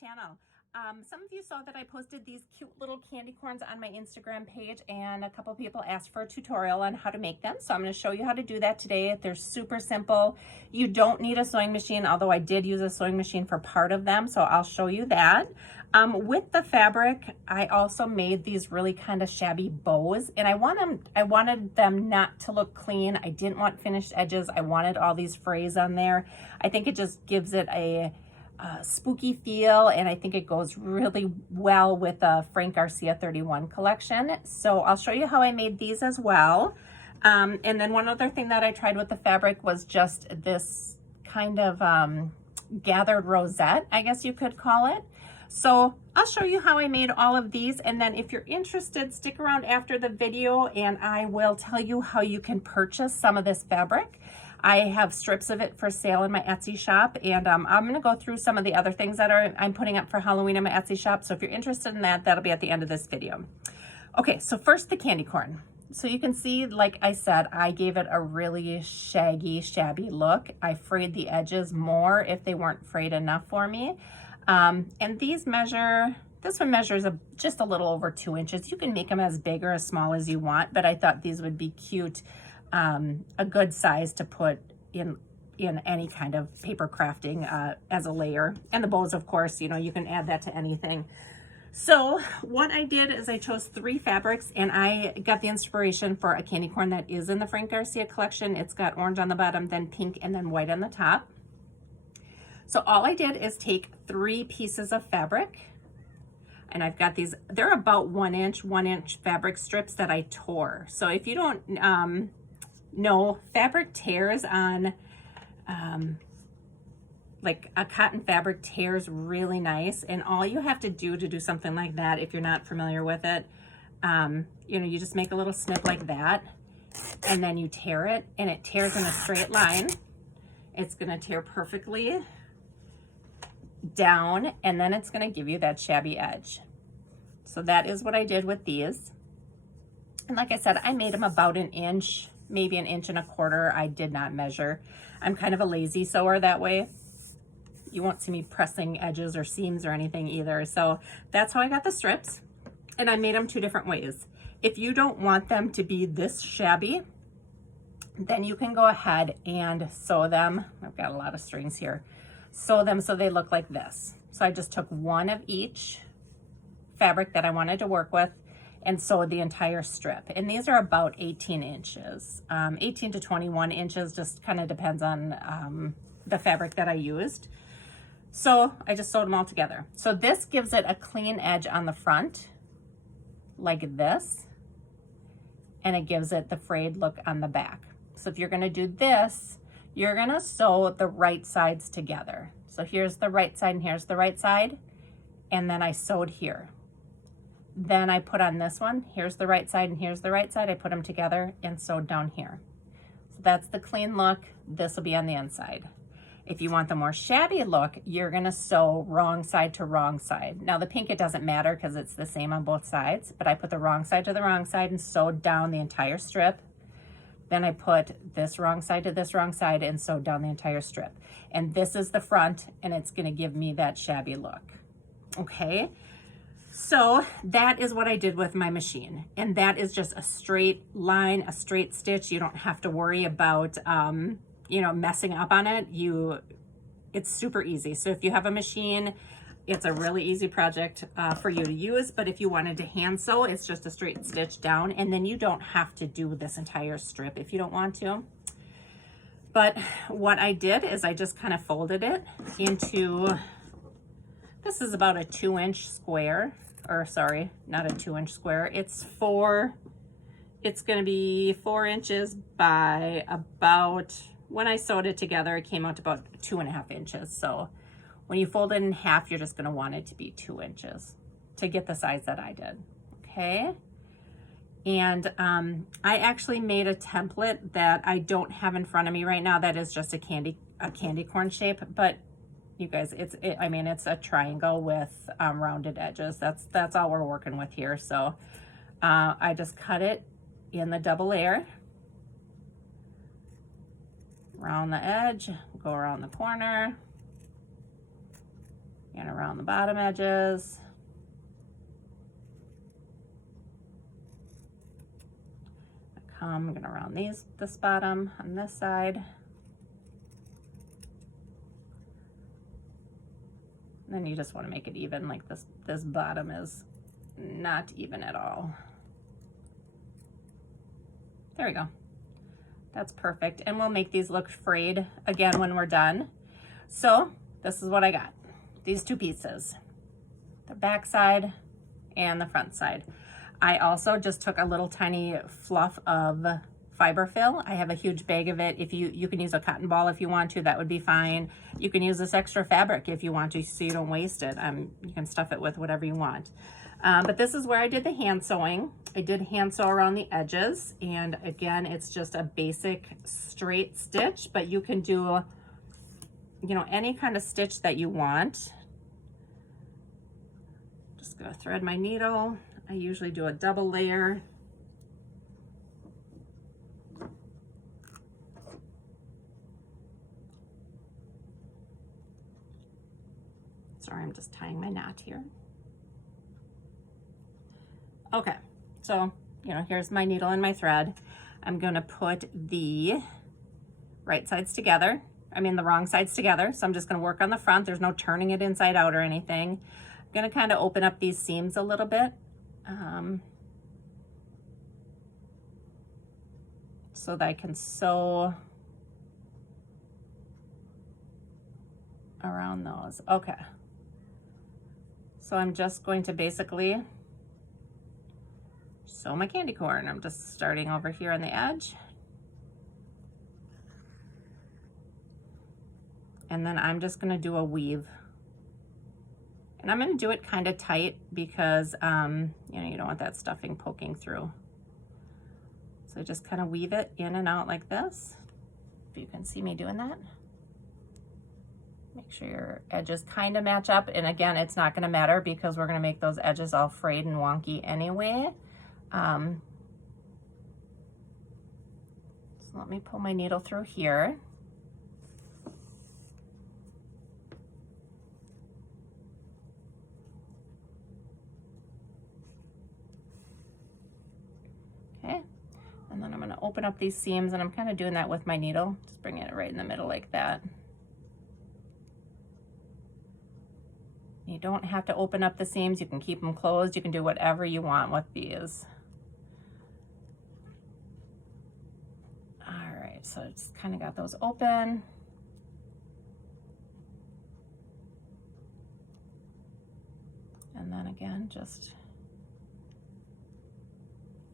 channel. Some of you saw that I posted these cute little candy corns on my Instagram page, and a couple people asked for a tutorial on how to make them. So I'm going to show you how to do that today. They're super simple. You don't need a sewing machine, although I did use a sewing machine for part of them, so I'll show you that. With the fabric, I also made these really kind of shabby bows, and I wanted them not to look clean. I didn't want finished edges. I wanted all these frays on there. I think it just gives it a spooky feel, and I think it goes really well with the Frank Garcia 31 collection. So I'll show you how I made these as well. And then one other thing that I tried with the fabric was just this kind of gathered rosette, I guess you could call it. So I'll show you how I made all of these, and then if you're interested, stick around after the video and I will tell you how you can purchase some of this fabric. I have strips of it for sale in my Etsy shop, and I'm going to go through some of the other things that I'm putting up for Halloween in my Etsy shop. So if you're interested in that, that'll be at the end of this video. Okay, so first the candy corn. So you can see, like I said, I gave it a really shaggy, shabby look. I frayed the edges more if they weren't frayed enough for me. And these measure, this one measures just a little over 2 inches. You can make them as big or as small as you want, but I thought these would be cute. A good size to put in any kind of paper crafting as a layer. And the bows, of course, you know, you can add that to anything. So what I did is I chose 3 fabrics, and I got the inspiration for a candy corn that is in the Frank Garcia collection. It's got orange on the bottom, then pink, and then white on the top. So all I did is take 3 pieces of fabric, and I've got these, they're about 1 inch fabric strips that I tore. So if you don't no, fabric tears on, like a cotton fabric tears really nice. And all you have to do something like that, if you're not familiar with it, you know, you just make a little snip like that, and then you tear it, and it tears in a straight line. It's gonna tear perfectly down, and then it's gonna give you that shabby edge. So that is what I did with these. And like I said, I made them about 1 inch, maybe 1.25 inches. I did not measure. I'm kind of a lazy sewer that way. You won't see me pressing edges or seams or anything either. So that's how I got the strips, and I made them 2 different ways. If you don't want them to be this shabby, then you can go ahead and sew them. I've got a lot of strings here. Sew them so they look like this. So I just took 1 of each fabric that I wanted to work with and sewed the entire strip. And these are about 18 inches, 18 to 21 inches, just kind of depends on the fabric that I used. So I just sewed them all together. So this gives it a clean edge on the front, like this, and it gives it the frayed look on the back. So if you're gonna do this, you're gonna sew the right sides together. So here's the right side and here's the right side, and then I sewed here. Then I put on this one, here's the right side and here's the right side. I put them together and sewed down here. So that's the clean look. This will be on the inside. If you want the more shabby look, you're gonna sew wrong side to wrong side. Now the pink, it doesn't matter because it's the same on both sides, but I put the wrong side to the wrong side and sewed down the entire strip. Then I put this wrong side to this wrong side and sewed down the entire strip. And this is the front, and it's gonna give me that shabby look, okay? So that is what I did with my machine. And that is just a straight line, a straight stitch. You don't have to worry about, you know, messing up on it. It's super easy. So if you have a machine, it's a really easy project for you to use. But if you wanted to hand sew, it's just a straight stitch down. And then you don't have to do this entire strip if you don't want to. But what I did is I just kind of folded it into, this is about a 2-inch square. Or sorry, not a 2-inch square. It's gonna be 4 inches by about, when I sewed it together, it came out to about 2.5 inches. So when you fold it in half, you're just gonna want it to be 2 inches to get the size that I did, okay? And I actually made a template that I don't have in front of me right now. That is just a candy corn shape, but you guys, I mean, it's a triangle with rounded edges. That's all we're working with here. So I just cut it in the double layer, around the edge, go around the corner, and around the bottom edges. I'm gonna round this bottom on this side. And then you just want to make it even, like this bottom is not even at all. There we go. That's perfect. And we'll make these look frayed again when we're done. So this is what I got. These two pieces, the back side and the front side. I also just took a little tiny fluff of fiber fill. I have a huge bag of it. If you can use a cotton ball if you want to, that would be fine. You can use this extra fabric if you want to, so you don't waste it. You can stuff it with whatever you want. But this is where I did the hand sewing. I did hand sew around the edges, and again, it's just a basic straight stitch, but you can do, you know, any kind of stitch that you want. Just gonna thread my needle. I usually do a double layer. Sorry, I'm just tying my knot here. Okay, so, you know, here's my needle and my thread. I'm gonna put the right sides together. I mean the wrong sides together. So I'm just gonna work on the front. There's no turning it inside out or anything. I'm gonna kind of open up these seams a little bit. So that I can sew around those. Okay. So I'm just going to basically sew my candy corn. I'm just starting over here on the edge. And then I'm just gonna do a weave. And I'm gonna do it kind of tight because, you know, you don't want that stuffing poking through. So just kind of weave it in and out like this. If you can see me doing that. Make sure your edges kind of match up. And again, it's not gonna matter because we're gonna make those edges all frayed and wonky anyway. So let me pull my needle through here. Okay, and then I'm gonna open up these seams, and I'm kind of doing that with my needle, just bringing it right in the middle like that. You don't have to open up the seams, you can keep them closed, you can do whatever you want with these. All right, so I just kind of got those open. And then again, just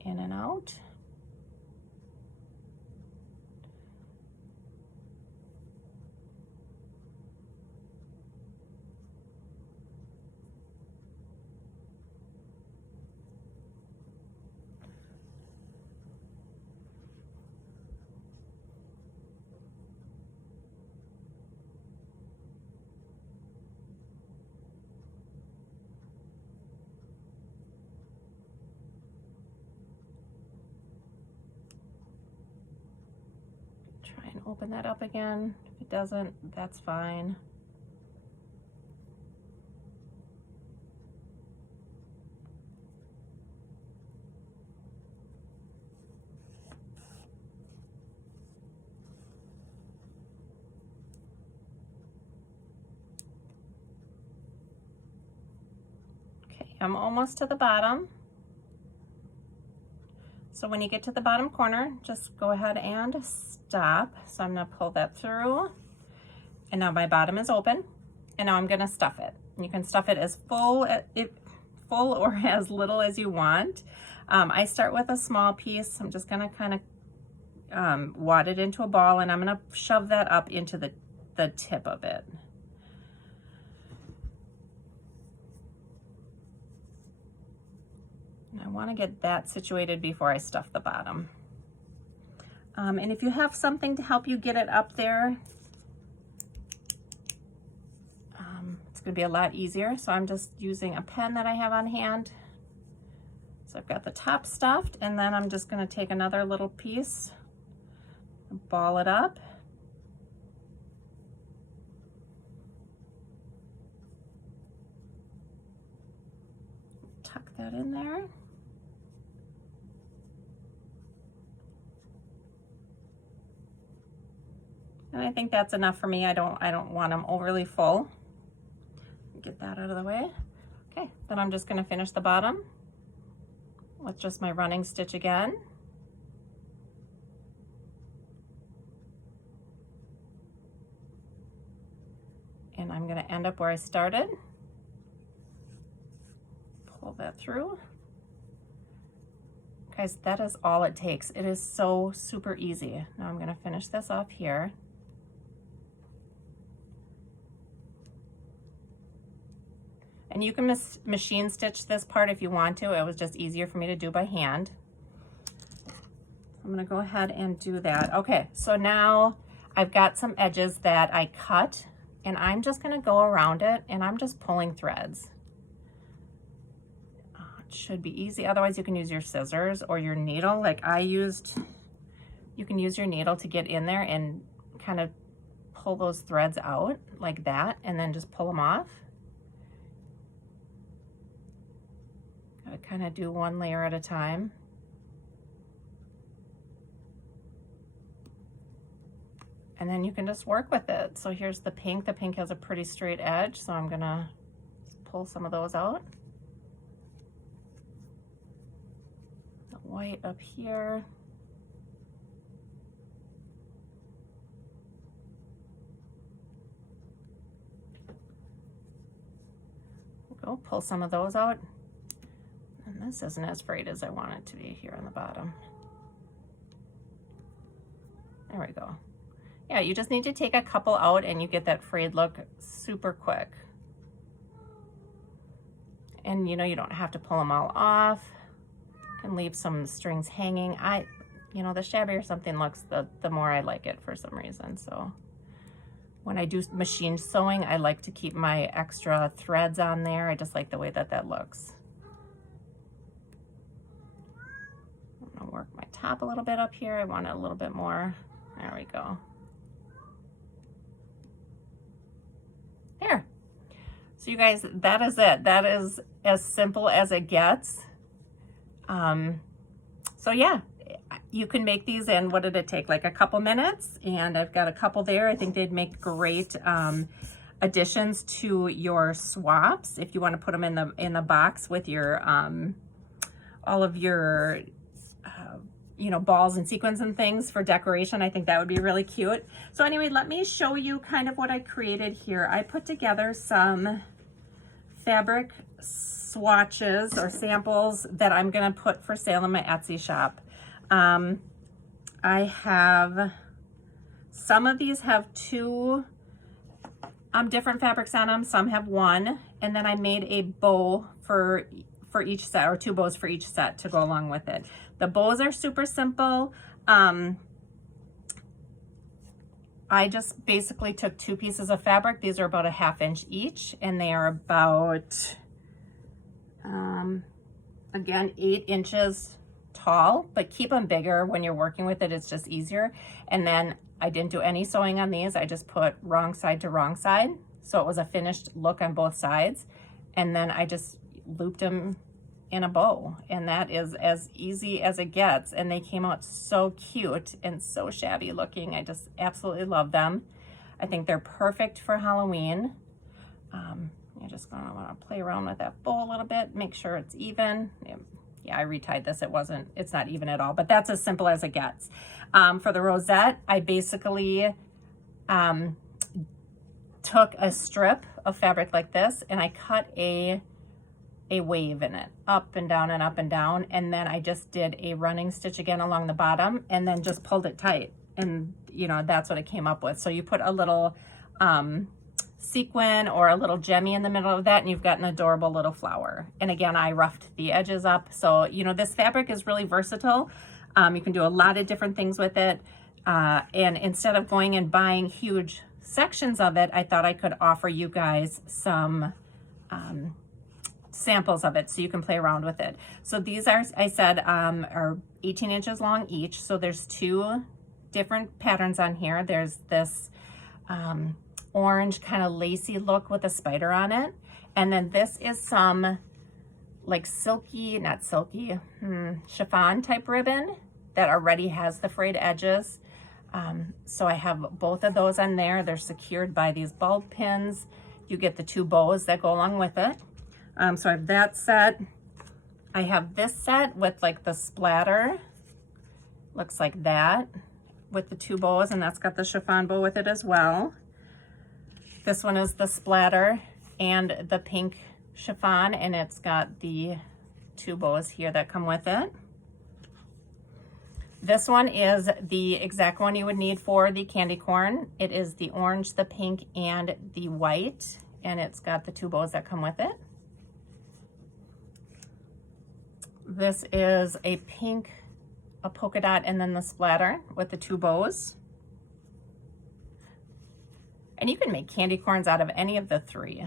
in and out. Try and open that up again. If it doesn't, that's fine. Okay, I'm almost to the bottom. So when you get to the bottom corner, just go ahead and stop. So I'm gonna pull that through. And now my bottom is open. And now I'm gonna stuff it. You can stuff it as full or as little as you want. I start with a small piece. I'm just gonna kind of wad it into a ball, and I'm gonna shove that up into the tip of it. I want to get that situated before I stuff the bottom. And if you have something to help you get it up there, it's going to be a lot easier. So I'm just using a pen that I have on hand. So I've got the top stuffed, and then I'm just going to take another little piece, ball it up. that in there. And I think that's enough for me. I don't want them overly full. Get that out of the way. Okay, then I'm just gonna finish the bottom with just my running stitch again. And I'm gonna end up where I started. Pull that through. Guys, that is all it takes. It is so super easy. Now I'm gonna finish this off here. And you can machine stitch this part if you want to. It was just easier for me to do by hand. I'm gonna go ahead and do that. Okay, so now I've got some edges that I cut, and I'm just gonna go around it, and I'm just pulling threads. It should be easy. Otherwise you can use your scissors or your needle like I used. You can use your needle to get in there and kind of pull those threads out like that, and then just pull them off. I kind of do one layer at a time. And then you can just work with it. So here's the pink. The pink has a pretty straight edge, so I'm gonna pull some of those out. The white up here. Go pull some of those out. And this isn't as frayed as I want it to be here on the bottom. There we go. Yeah, you just need to take a couple out and you get that frayed look super quick. And you know, you don't have to pull them all off. You can leave some strings hanging. You know, the shabbier something looks, the more I like it for some reason. So when I do machine sewing, I like to keep my extra threads on there. I just like the way that that looks. I'm gonna work my top a little bit up here. I want it a little bit more. There we go. There. So you guys, that is it. That is as simple as it gets. So yeah, you can make these in, what did it take? Like a couple minutes, and I've got a couple there. I think they'd make great additions to your swaps if you want to put them in the box with your all of your you know, balls and sequins and things for decoration. I think that would be really cute. So anyway, let me show you kind of what I created here. I put together some fabric swatches or samples that I'm gonna put for sale in my Etsy shop. I have, some of these have two different fabrics on them, some have one, and then I made a bow for each set, or two bows for each set to go along with it. The bows are super simple. I just basically took two pieces of fabric. These are about a 1/2 inch each, and they are about, again, 8 inches tall, but keep them bigger when you're working with it. It's just easier. And then I didn't do any sewing on these. I just put wrong side to wrong side. So it was a finished look on both sides. And then I just looped them in a bow, and that is as easy as it gets. And they came out so cute and so shabby looking. I just absolutely love them. I think they're perfect for Halloween. You're just gonna want to play around with that bow a little bit, make sure it's even. Yeah, I retied this. It's not even at all, but that's as simple as it gets. For the rosette, I basically took a strip of fabric like this, and I cut a wave in it, up and down and up and down, and then I just did a running stitch again along the bottom, and then just pulled it tight, and you know, that's what it came up with. So you put a little sequin or a little gemmy in the middle of that, and you've got an adorable little flower. And again, I roughed the edges up. So you know, this fabric is really versatile. You can do a lot of different things with it, and instead of going and buying huge sections of it, I thought I could offer you guys some samples of it so you can play around with it. So these are, I said, are 18 inches long each. So there's two different patterns on here. There's this orange kind of lacy look with a spider on it. And then this is some like silky, not silky, chiffon type ribbon that already has the frayed edges. So I have both of those on there. They're secured by these bulb pins. You get the 2 bows that go along with it. So I have that set. I have this set with like the splatter. Looks like that with the 2 bows, and that's got the chiffon bow with it as well. This one is the splatter and the pink chiffon, and it's got the 2 bows here that come with it. This one is the exact one you would need for the candy corn. It is the orange, the pink, and the white, and it's got the 2 bows that come with it. This is a pink, a polka dot, and then the splatter with the 2 bows. And you can make candy corns out of any of the 3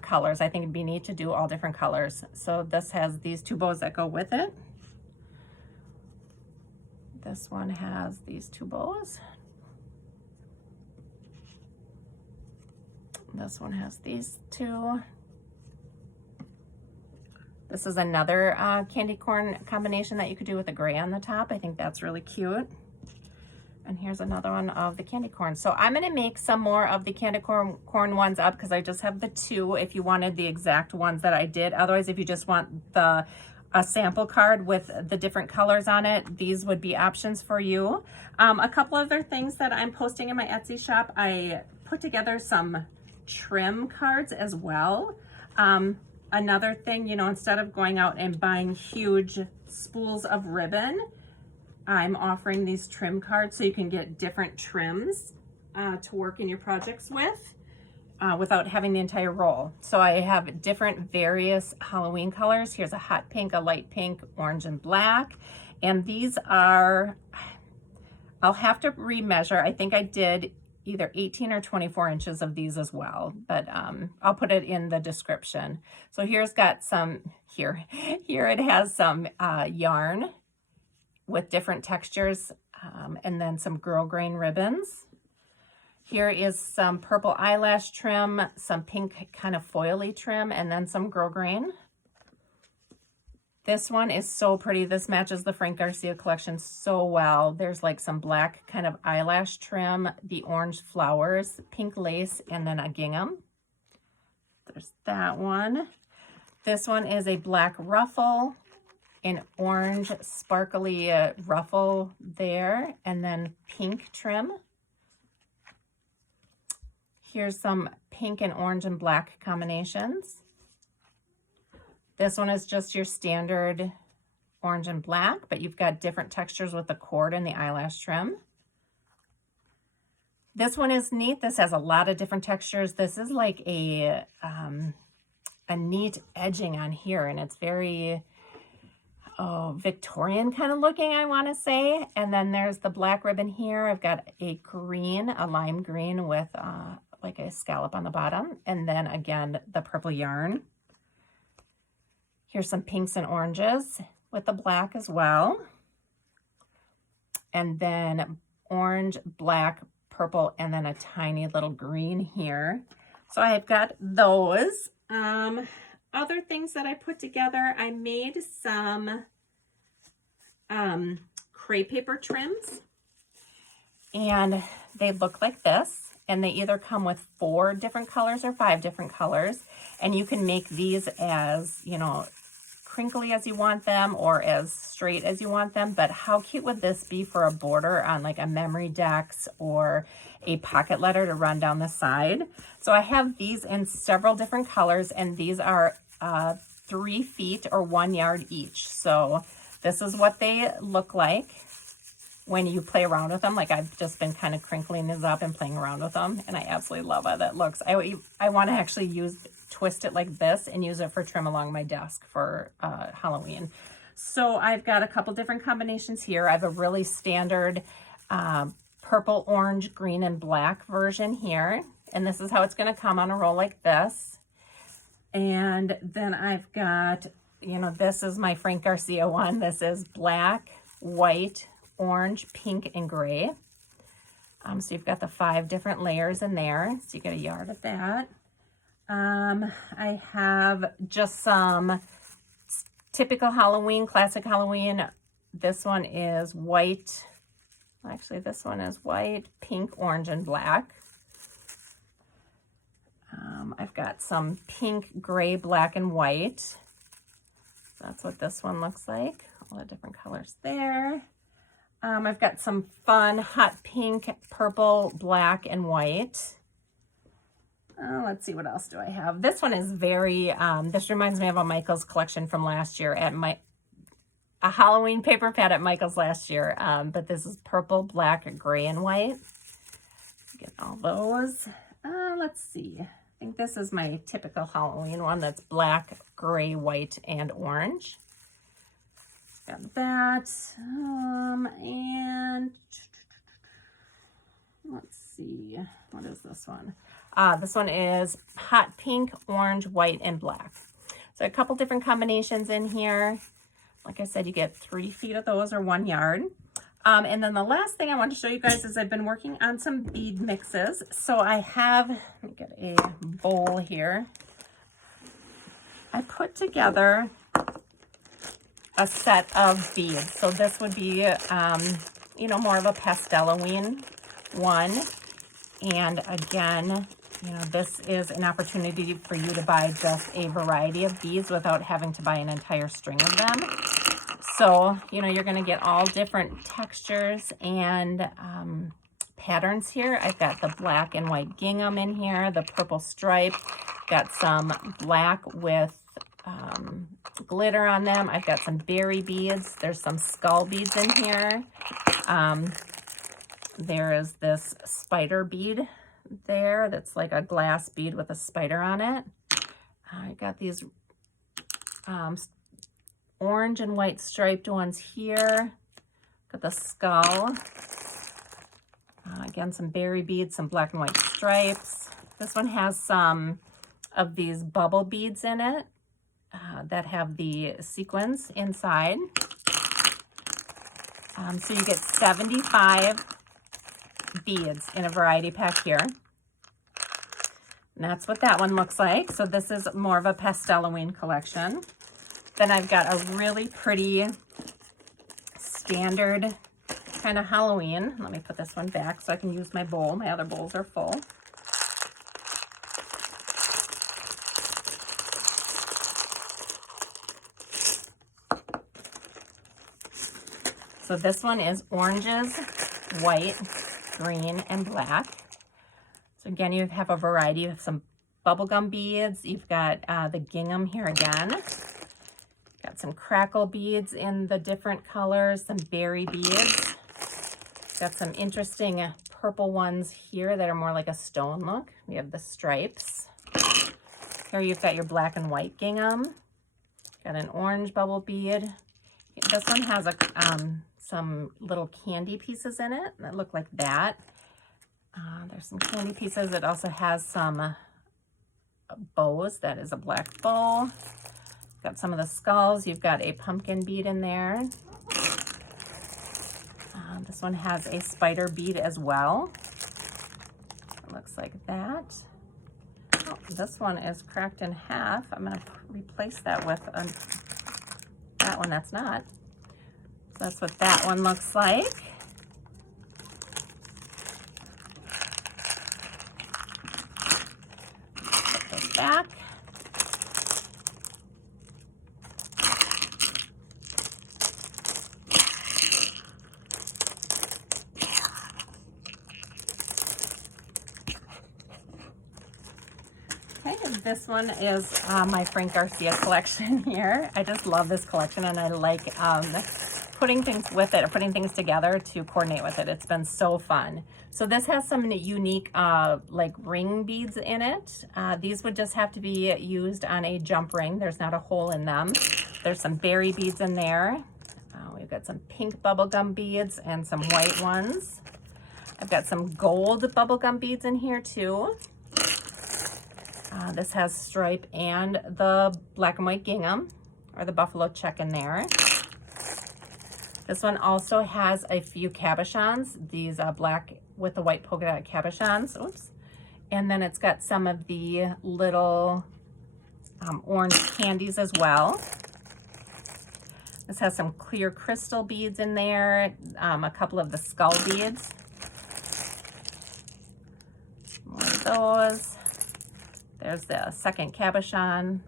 colors. I think it'd be neat to do all different colors. So this has these 2 bows that go with it. This one has these 2 bows. This one has these 2. This is another candy corn combination that you could do with a gray on the top. I think that's really cute. And here's another one of the candy corn. So I'm gonna make some more of the candy corn ones up because I just have the 2 if you wanted the exact ones that I did. Otherwise, if you just want a sample card with the different colors on it, these would be options for you. A couple other things that I'm posting in my Etsy shop, I put together some trim cards as well. Another thing, you know, instead of going out and buying huge spools of ribbon, I'm offering these trim cards so you can get different trims to work in your projects with without having the entire roll. So I have different various Halloween colors. Here's a hot pink, a light pink, orange, and black. And these are, I'll have to remeasure. I think I did either 18 or 24 inches of these as well, but I'll put it in the description. So here's got some, here it has some yarn with different textures, and then some girl grain ribbons. Here is some purple eyelash trim, some pink kind of foily trim, and then some girl grain. This one is so pretty. This matches the Frank Garcia collection so well. There's like some black kind of eyelash trim, the orange flowers, pink lace, and then a gingham. There's that one. This one is a black ruffle, an orange sparkly ruffle there, and then pink trim. Here's some pink and orange and black combinations. This one is just your standard orange and black, but you've got different textures with the cord and the eyelash trim. This one is neat. This has a lot of different textures. This is like a neat edging on here, and it's very Victorian kind of looking, I want to say. And then there's the black ribbon here. I've got a green, a lime green with like a scallop on the bottom. And then again, the purple yarn. Here's some pinks and oranges with the black as well. And then orange, black, purple, and then a tiny little green here. So I've got those. Other things that I put together, I made some crepe paper trims, and they look like this. And they either come with 4 different colors or 5 different colors. And you can make these as, you know, crinkly as you want them or as straight as you want them. But how cute would this be for a border on like a memory dex or a pocket letter to run down the side? So I have these in several different colors, and these are 3 feet or 1 yard each. So this is what they look like when you play around with them. Like I've just been kind of crinkling these up and playing around with them, and I absolutely love how that looks. I want to actually twist it like this and use it for trim along my desk for Halloween. So I've got a couple different combinations here. I have a really standard purple, orange, green, and black version here. And this is how it's going to come on a roll like this. And then I've got, you know, this is my Frank Garcia one. This is black, white, orange, pink, and gray. So you've got the 5 different layers in there. So you get a yard of that. I have just some typical Halloween, classic Halloween. This one is white. Actually, this one is white, pink, orange, and black. I've got some pink, gray, black, and white. That's what this one looks like. All the different colors there. I've got some fun hot pink, purple, black, and white. Let's see, what else do I have? This one is very, this reminds me of a Michael's collection from last year at a Halloween paper pad at Michael's last year. But this is purple, black, gray, and white. Get all those. Let's see. I think this is my typical Halloween one. That's black, gray, white, and orange. Got that. And let's see. What is this one? This one is hot pink, orange, white, and black. So a couple different combinations in here. Like I said, you get 3 feet of those, or 1 yard. And then the last thing I want to show you guys is I've been working on some bead mixes. So I have, let me get a bowl here. I put together a set of beads. So this would be, you know, more of a pastel-a-ween one. And again, you know, this is an opportunity for you to buy just a variety of beads without having to buy an entire string of them. So, you know, you're going to get all different textures and patterns here. I've got the black and white gingham in here, the purple stripe, got some black with glitter on them. I've got some berry beads. There's some skull beads in here. There is this spider bead there that's like a glass bead with a spider on it. I got these orange and white striped ones here. Got the skull. Again, some berry beads, some black and white stripes. This one has some of these bubble beads in it that have the sequins inside. So you get 75 beads in a variety pack here. And that's what that one looks like. So this is more of a pastel-a-ween collection. Then I've got a really pretty standard kind of Halloween. Let me put this one back so I can use my bowl. My other bowls are full. So this one is oranges, white, green, and black. So again, you have a variety of some bubblegum beads. You've got the gingham here again. Got some crackle beads in the different colors, some berry beads. Got some interesting purple ones here that are more like a stone look. We have the stripes. Here you've got your black and white gingham. Got an orange bubble bead. This one has some little candy pieces in it that look like that. There's some candy pieces. It also has some bows. That is a black bow. Got some of the skulls. You've got a pumpkin bead in there. This one has a spider bead as well. It looks like that. Oh, this one is cracked in half. I'm going to replace that with that one that's not. So that's what that one looks like. Put this back. This one is my Frank Garcia collection here. I just love this collection, and I like putting things with it, or putting things together to coordinate with it. It's been so fun. So this has some unique like ring beads in it. These would just have to be used on a jump ring. There's not a hole in them. There's some berry beads in there. We've got some pink bubblegum beads and some white ones. I've got some gold bubblegum beads in here too. This has stripe and the black and white gingham, or the buffalo check in there. This one also has a few cabochons, these black with the white polka dot cabochons. Oops. And then it's got some of the little orange candies as well. This has some clear crystal beads in there, a couple of the skull beads. More of those. There's the second cabochon.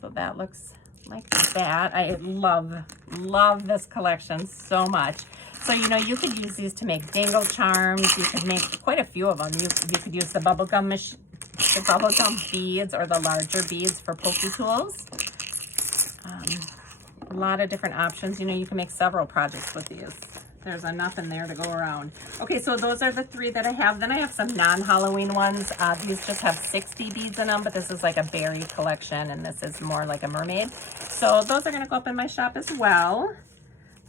So that looks like that. I love this collection so much. So, you know, you could use these to make dangle charms. You could make quite a few of them. You could use the bubblegum beads or the larger beads for pokey tools. A lot of different options. You know, you can make several projects with these. There's enough in there to go around. Okay, so those are the 3 that I have. Then I have some non-Halloween ones. These just have 60 beads in them, but this is like a berry collection, and this is more like a mermaid. So those are going to go up in my shop as well.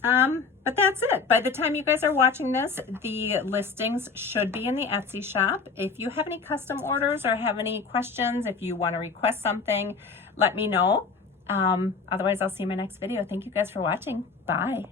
But that's it. By the time you guys are watching this, the listings should be in the Etsy shop. If you have any custom orders or have any questions, if you want to request something, let me know. Otherwise, I'll see you in my next video. Thank you guys for watching. Bye.